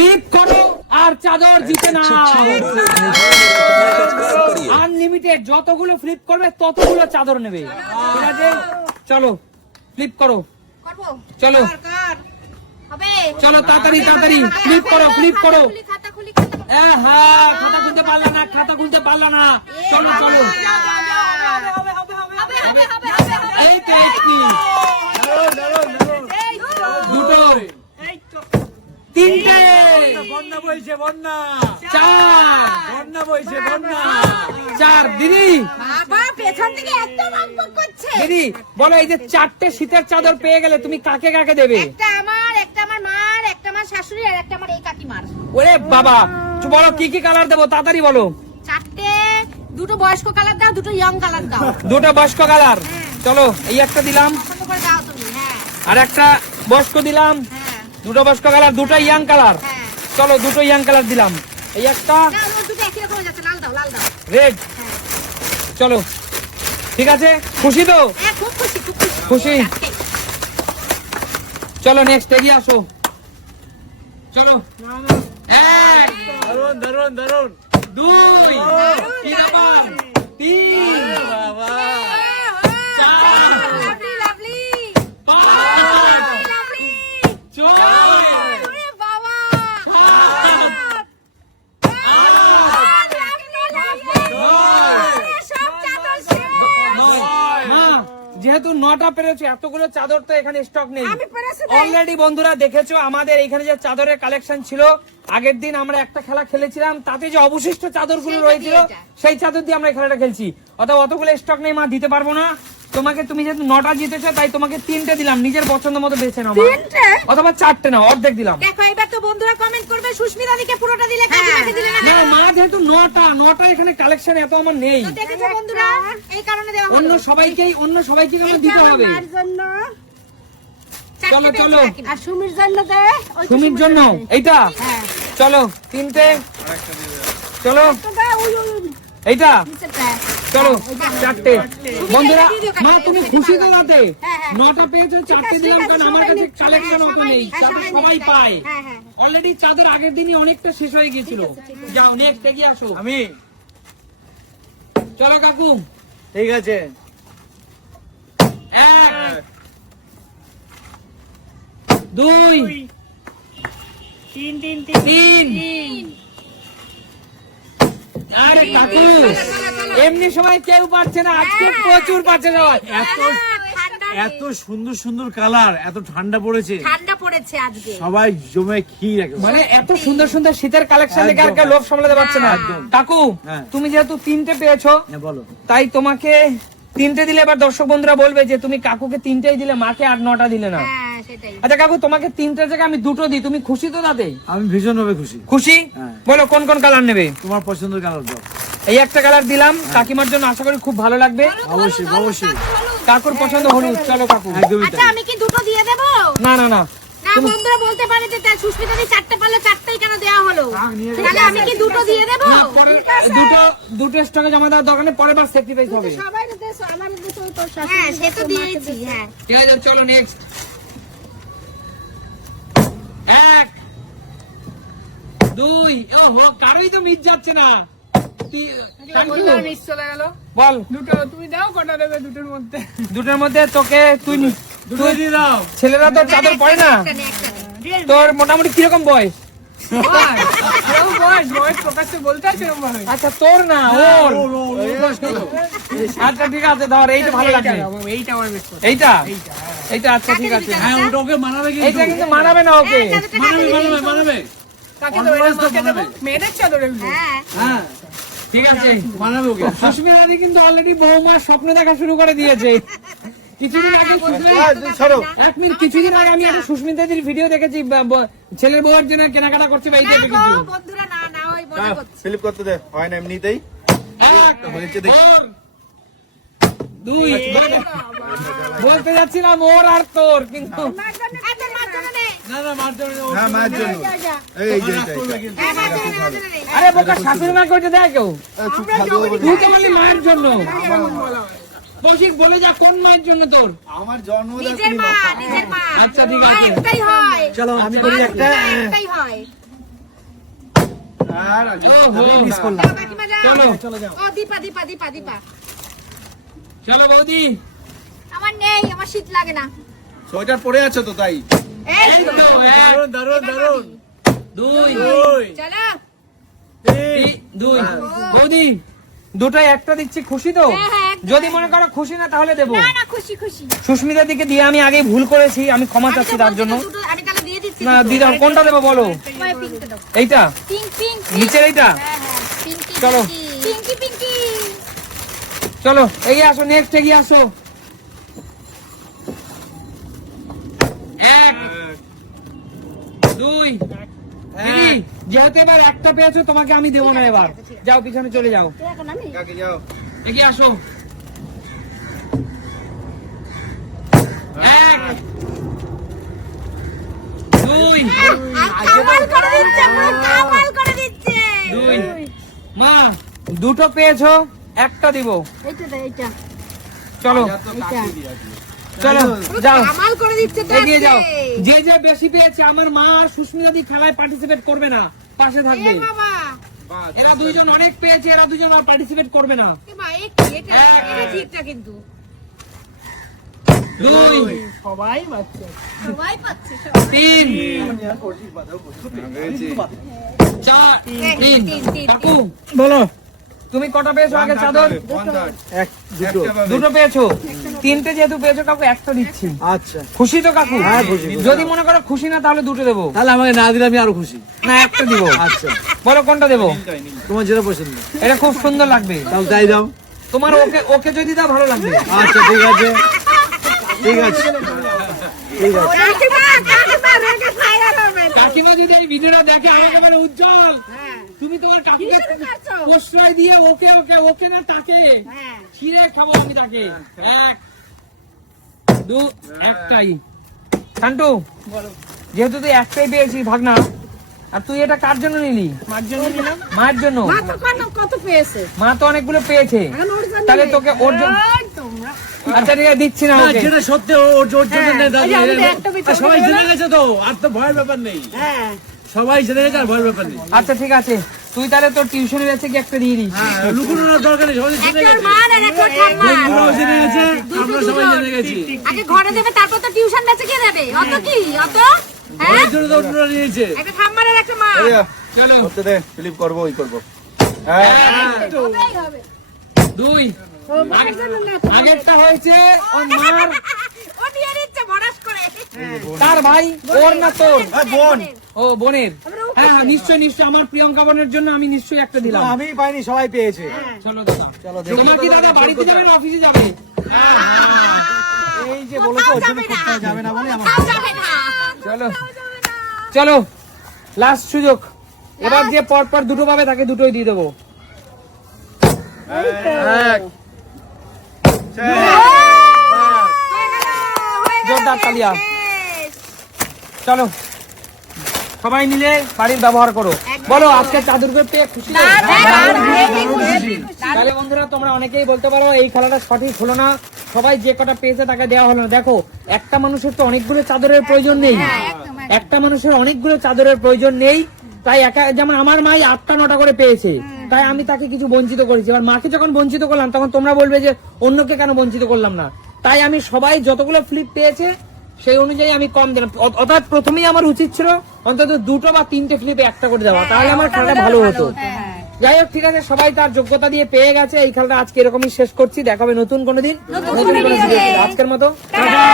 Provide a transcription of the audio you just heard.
Flip করো আর চাদর জিতে নাও। আনলিমিটেড যতগুলো ফ্লিপ করবে ততগুলো চাদর নেবে, ঠিক আছে? চলো ফ্লিপ করো, চলো চলো তাড়াতাড়ি তাড়াতাড়ি ফ্লিপ করো, ফ্লিপ করো। হ্যাঁ খাতা খুলতে পারলা না, খাতা খুলতে পারলা না, চলো চলো। এই তো একটি, দুটো, তিনটে, বন্যা বইছে, বন্যা চার, বন্যা বইছে, বন্যা। চার। দিদি বাবা পেছন থেকে এত বকবক করছে। দিদি বলো, এই যে চারটে শীতের চাদর পেয়ে গেলে তুমি কাকে কাকে দেবে? একটা আমার, একটা আমার মার, একটা আমার শাশুড়ি আর একটা আমার এই কাকিমার। ওরে বাবা, বলো কি কি কালার দেবো, তাড়াতাড়ি বলো। চারটে, দুটো বয়স্ক কালার দাও, দুটো ইয়ং কালার দাও। দুটো বয়স্ক কালার, চলো এই একটা দিলাম, পছন্দ করে দাও তুমি। হ্যাঁ আর একটা বয়স্ক দিলাম, হ্যাঁ দুটো বয়স্ক কালার, দুটো ইয়াং কালার। হ্যাঁ। চলো দুটো ইয়াং কালার দিলাম, এই একটা না, ওই দুটো একই রকম হয়ে যাচ্ছে, লাল দাও, লাল দাও। রেড। হ্যাঁ চলো ঠিক আছে, খুশি তো? হ্যাঁ, খুব খুশি, খুব খুশি। খুশি? চারটে। চলো নেক্সট এগিয়ে আসো, চলো। এক, দারুন দারুন দারুন। দুই, তিন আবার, তিন, বাবা লাভলি, লাভলি, পাঁচ, লাভলি। ছয়, ওরে বাবা, সাত, লাভলি, লাভলি। সব চাদর শেষ। মা, যেহেতু 9টা পেরেছো, এতগুলো চাদর তো এখানে স্টক নেই। আমি পেরেছি তাই। অলরেডি বন্ধুরা দেখেছো আমাদের এখানে যে চাদরের কালেকশন ছিল, আগের দিন আমরা একটা খেলা খেলেছিলাম, তাতে যে অবশিষ্ট চাদরগুলো সেইটা রয়েছিল দিয়ে এটা। সেই চাদর দিয়ে আমরা এই খেলাটা খেলছি। অতগুলো স্টক নেই মা, দিতে পারবো না তোমাকে। তুমি যেহেতু 9টা জিতেছো তাই তোমাকে 3টে দিলাম, নিজের পছন্দ মতো বেছে নাও মা। 3টে? অথবা 4টে নাও, অর্ধেক দিলাম। দেখো এবার তো বন্ধুরা কমেন্ট করবে সুস্মিতা দিকে পুরোটা দিলে, কাকিমাকে দিলে না। না মা, যেহেতু 9টা এখানে কালেকশন এত আমার নেই, তো দেখেছো বন্ধুরা, এই কারণে দেওয়া হলো। অন্য সবাইকে কেন দিতে হবে? চারটে চলো, পেয়েছে চলো। কাকিমা। আর সুমির জন্য দে, ওই তো সুমির জন্য এইটা, হ্যাঁ। চলো 3টে, চলো তো দে, ওই, ওই, ওই, এইটা, নিচেরটা। চলো 4টে। বন্ধুরা এটা দিয়ে দিও, মা তুমি কাকিমা, খুশি তো দিতে রাতে? হ্যাঁ, হ্যাঁ। 9টা পেয়েছো, 4টে ঠিক দিলাম, আছে, কারণ আমার সবাই কাছে নিচ্ছে, কালেকশন অত নেই, হ্যাঁ, চাদর সবাই সবাই নিচ্ছে। পায়। হ্যাঁ, হ্যাঁ। অলরেডি চাদর আগের দিনই অনেকটা শেষ হয়ে গিয়েছিল। যাও নেক্সট এগিয়ে আসো, আমি চলো কাকু। ঠিক আছে। এক, দুই, তিন। আরে কাকু, এমনি সময় কেউ পারছে না, আজকে প্রচুর পারছে সবাই। এত সুন্দর সুন্দর কালার, এত ঠান্ডা পড়েছে, ঠান্ডা পড়েছে আজকে। সবাই জমে ক্ষীর একেবারে। মানে এত সুন্দর সুন্দর শীতের কালেকশন দেখে আর একদম। কেউ লোভ সামলাতে পারছে না। একদম। কাকু হ্যাঁ। তুমি যেহেতু 3টে পেয়েছো, হ্যাঁ বলো। তাই তোমাকে 3টে দিলে এবার দর্শক বন্ধুরা বলবে যে তুমি কাকুকে 3টেই দিলে, মাকে আর 9টা দিলে না। হ্যাঁ সেটাই। আচ্ছা কাকু, তোমাকে 3টে জায়গায় আমি 2টো দিই, তুমি খুশি তো তাতে? আমি ভীষণ ভাবে খুশি। খুশি? হ্যাঁ। বলো কোন কোন কালার নেবে? তোমার পছন্দের কালার দাও। এই একটা কালার দিলাম, কাকিমার জন্য আশা করি খুব ভালো লাগবে। অবশ্যই অবশ্যই, কাকুর পছন্দ হলুদ, চলো কাকু। একদমই আচ্ছা তাই। আমি কি দুটো দিয়ে দেবো? না না না, না বন্ধুরা বলতে পারে যে তার সুস্মিতা দি 4টে পারলে 4টেই কেন দেওয়া হলো? তাহলে আমি কি দুটো দিয়ে দেবো? না, দুটো স্টকে জমা দেওয়ার দরকার নেই, পরের বার স্যাক্রিফাইস হবে। হ্যাঁ সে তো দিয়েছি। হ্যাঁ ঠিক আছে চলো নেক্সট। এক, দুই, ওহো কারোই তো মিস যাচ্ছে না। Thank you. বল দুটোর মধ্যে তোকে তুই দুটো দিয়ে দাও। ছেলেরা তো চাদর পরে না, একটা নে, একটা নে। তোর মোটামুটি কিরকম বয়স? আচ্ছা তোর না ওর। আচ্ছা ঠিক আছে, ধর এইটা ভালো লাগবে। এইটা এইটা আচ্ছা ঠিক আছে। হ্যাঁ ওটা ওকে মানাবে কিন্তু। এইটা কিন্তু মানাবে না ওকে। হ্যাঁ, চাদরটা মানাবে কাকে মানাবে দিয়েছো? মানাবে। হ্যাঁ হ্যাঁ ঠিক আছে, মানাবে ওকে। সুস্মিতা দি কিন্তু অলরেডি বৌমা স্বপ্ন দেখা শুরু করে দিয়েছে। কিছুদিন আগে এক মিনিট, কিছুদিন আগে আমি একটা সুস্মিতা দির ভিডিও দেখেছি, ছেলের বউয়ের জন্য কেনাকাটা করছে বা এই না টাইপের গো, কিছু। বন্ধুরা না না ওই মজা করছে। স্লিপ করতে দে, হয় না এমনিতেই। এক, ওর, দুই, বলতে যাচ্ছিলাম ওর আর তোর, কিন্তু আচ্ছা মার জন্য নে। না না মার জন্য ও- হ্যাঁ মায়ের জন্য। এই যে এটা, করবে এটা। কিন্তু। হ্যাঁ মার জন্য নে, মার জন্য নে। আরে বোকা শাশুড়ি মা করতে দেয় কেউ? চুপ খালি বলবি। তুই তো বললি মায়ের জন্য। কৌশিক বলে যা কোন মায়ের জন্য তোর? আমার জন্মদিন নিজের মা, নিজের মা। আচ্ছা, ঠিক মা আছে। একটাই হয়। চলো আমি করি একটা। একটাই হয়। আর আগে। ওহো, মিস করলাম। যাও, কাকিমা যাও। চলো ও দীপা দীপা দীপা দীপা চলো বৌদি। আমার নেই, আমার শীত লাগে না। সোয়েটার পরে আছো তো তাই। এই এই তো, এক, দারুন দারুন দারুন। দুই, দুই, চলো। তিন, দুই। বৌদি দুটোই একটা দিচ্ছি, খুশি তো? হ্যাঁ, হ্যাঁ, একদম। যদি মনে করো খুশি না তাহলে দেবো। না না, খুশি খুশি। সুস্মিতার দিকে দিয়ে আমি আগে ভুল করেছি, আমি ক্ষমা আমি তো চাচ্ছি তার জন্য। বলছি তো দুটো, আমি তাহলে দিয়ে দিচ্ছি না দুটো। দিদাম, কোনটা দেবো বলো? তোমায় পিঙ্কটা দাও। এইটা পিঙ্ক পিঙ্ক নিচের এইটা? হ্যাঁ হ্যাঁ, পিঙ্কি চলো। পিঙ্কি পিঙ্কি। চলো এগিয়ে আসো, নেক্সট এগিয়ে আসো। এক, দুই, দিদি, যেহেতু এবার একটা পেয়েছো তোমাকে আমি দেবো না এবার। যাও পিছনে চলে যাও, এখন আমি কাকে যাও। এগিয়ে আসো। এক, দুই, কামাল করে দিচ্ছে, পুরো কামাল করে দিচ্ছে। দুই। মা দুটো পেয়েছো, একটা দিব। এইটা দাও, এইটা। চলো যা তো কাকে দিয়ে আজকে। চলো পুরো যাও, কামাল করে দিচ্ছে তো এগিয়ে যাও। আজকে। যে যে বেশি পেয়েছে, আমার মা আর সুস্মিতা দি খেলায় পার্টিসিপেট করবে না, পাশে থাকবে। এ বাবা, বাহ, এরা দুইজন অনেক পেয়েছে, এরা দুজন আর পার্টিসিপেট করবে না। এ বাবা, এ কি? এটা এক। এটা ঠিকটা কিন্তু। দুই, সবাই পাচ্ছে, সবাই। তিন, পেয়েছি। চার, তিন, তিন। তিন। কাকু বলো। তুমি কটা পেয়েছো আগে চাদর? এক, দুটো। একটা পাবে। দুটো পেয়েছো, তিনটে যেহেতু পেয়েছো কাকু একটা দিচ্ছি। আচ্ছা, খুশি তো কাকু? হ্যাঁ, খুশি। যদি মনে করো খুশি না তাহলে দুটো দেবো, তাহলে আমাকে না দিলে আমি আরো খুশি। না একটা দিব। আচ্ছা, বলো কোনটা দেবো? তোমার যেটা পছন্দ এটা খুব সুন্দর লাগবে। তাহলে তাই দাও। তোমার ওকে ওকে যদি দাও ভালো লাগবে। আচ্ছা, ঠিক আছে, ঠিক আছে, ঠিক আছে। কাকিমা, কাকিমা রেগে ফায়ার হবে তো। কাকিমা যদি এই ভিডিওটা দেখে আমাকে বলে, উজ্জ্বল হ্যাঁ, তুমি তোমার কাকুকে কি শুরু করছো? প্রশ্রয় দিয়ে ওকে ওকে ওকে না তাকে হ্যাঁ। ছিঁড়ে খাবো আমি তাকে। এক, দু, একটাই। শান্টু যেহেতু তুই একটাই পেয়েছিস ভাগনা, আর তুই এটা কার জন্য নিলি? মায়ের জন্য নিলাম। মায়ের জন্য? মা তো কত পেয়েছে? মা তো অনেকগুলো পেয়েছে, এখন ওর জন্য তাহলে নেই। তোকে ওর জন্য। ওই তোমরা। আচ্ছা ঠিক আছে, দিচ্ছি না না, ওকে। যেটা সত্যি ওর জন্য নেই, দাদা, এই যে আমি এটা- একটা বিচ আর সবাই করে জেনে দিলাম। গেছে তো, আর তো ভয়ের ব্যাপার নেই। হ্যাঁ। সবাই জেনে গেছে, আর ভয়ের ব্যাপার নেই। আচ্ছা ঠিক আছে, তুই তাহলে তোর টিউশনের কাছে কি একটা দিয়ে দিস। হ্যাঁ, লুকোনোর দরকার নেই, সবাই জেনে একটা গেছে। মান আর একটা ঠাম্মা। ওরাও জেনে গেছে, আমরা সবাই জেনে গেছি। আগে ঘরে দেবে, তারপর তো টিউশন বেঁচে কে দেবে? অত কি? অত? হ্যাঁ? ওর জন্য তো অন্যরা নিয়েছে। একটা ঠাম্মার আর একটা মা। এই যা, চলো করতে দে, ফিলিপ করবো, ওই করবো। হ্যাঁ, হবেই হবে। দুই। ও মায়ের জন্য না। আগেরটা হয়েছে ওর মার, ও নিয়ে নিচ্ছে বড়াস করে। তার ভাই, ওর না তোর? বোন। ও বোনের। হ্যাঁ হ্যাঁ, নিশ্চয় নিশ্চয়, আমার প্রিয়ঙ্কা বোনের জন্য আমি নিশ্চয়ই একটা দিলাম। আমি পাইনি, সবাই পেয়েছে। চলো দাদা, তোমার কি দাদা বাড়িতে যাবে না অফিসে যাবে? এই যে বলো তো, ওর জন্য কোথাও যাবে না বলে আমার। কোথাও যাবে না। চলো চলো, লাস্ট সুযোগ। এবার যে পর পর দুটো পাবে তাকে দুটোই দিয়ে দেবো। এক, চার, জোরদার তালিয়া। চলো সবাই মিলে বাড়ির ব্যবহার করো। বলো আজকে চাদরকে পেয়ে খুশি তো? তাহলে বন্ধুরা তোমরা অনেকেই বলতে পারো এই খেলাটা সঠিক হলো না, সবাই যে কটা পেয়েছে তাকে দেওয়া হলো না। দেখো একটা মানুষের তো অনেকগুলো চাদরের প্রয়োজন নেই, একটা মানুষের অনেকগুলো চাদরের প্রয়োজন নেই। তাই একা, যেমন আমার মাই 8টা 9টা করে পেয়েছে, তাই আমি তাকে কিছু বঞ্চিত করেছি। এবার মাকে যখন বঞ্চিত করলাম তখন তোমরা বলবে যে অন্যকে কেন বঞ্চিত করলাম না। তাই আমি সবাই যতগুলো ফ্লিপ পেয়েছে সেই অনুযায়ী আমি কম দিলাম। অর্থাৎ প্রথমেই আমার উচিত ছিল অন্তত 2টো বা 3টে ফ্লিপে একটা করে দেওয়া, তাহলে আমার খেলাটা ভালো হতো। যাই হোক ঠিক আছে, সবাই তার যোগ্যতা দিয়ে পেয়ে গেছে। এই খেলাটা আজকে এরকমই শেষ করছি, দেখাবে নতুন কোনো দিন নতুন কোনো ভিডিওতে। আজকের মতো টাটা।